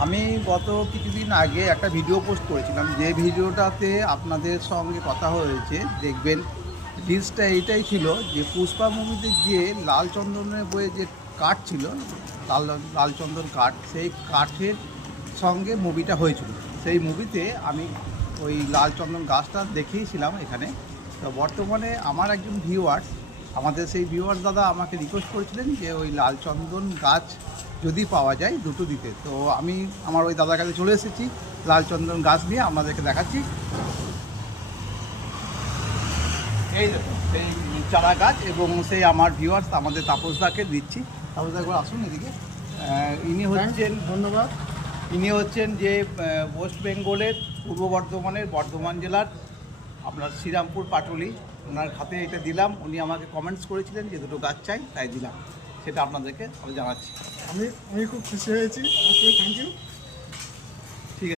আমি গত কিছুদিন আগে একটা ভিডিও পোস্ট করেছিলাম, যে ভিডিওটাতে আপনাদের সঙ্গে কথা হয়েছে দেখবেন। রিলসটা এইটাই ছিল যে পুষ্পা মুভিতে যে লাল চন্দনের বইয়ে যে কাঠ ছিল, লাল লাল চন্দন কাঠ, সেই কাঠের সঙ্গে মুভিটা হয়েছিল। সেই মুভিতে আমি ওই লাল চন্দন গাছটা দেখিয়েছিলাম এখানে। তো বর্তমানে আমার একজন ভিউয়ার্স, আমাদের সেই ভিউয়ার্স দাদা আমাকে রিকোয়েস্ট করেছিলেন যে ওই লাল চন্দন গাছ যদি পাওয়া যায় দুটো দিতে। তো আমি আমার ওই দাদার কাছে চলে এসেছি লাল চন্দন গাছ নিয়ে, আপনাদেরকে দেখাচ্ছি। এই দেখুন সেই চারা গাছ, এবং সেই আমার ভিউয়ার্স আমাদের তাপসদাকে দিচ্ছি। তাপসদা একবার আসুন এদিকে। ইনি হচ্ছেন, ধন্যবাদ। ইনি হচ্ছেন যে ওয়েস্ট বেঙ্গলের পূর্ব বর্ধমানের বর্ধমান জেলার আপনার শ্রীরামপুর পাটুলি। ওনার হাতে এটা দিলাম, উনি আমাকে কমেন্টস করেছিলেন যে দুটো গাছ চাই, তাই দিলাম। সেটা আপনাদেরকে আমি জানাচ্ছি। আমি খুব খুশি হয়েছি। Thank you.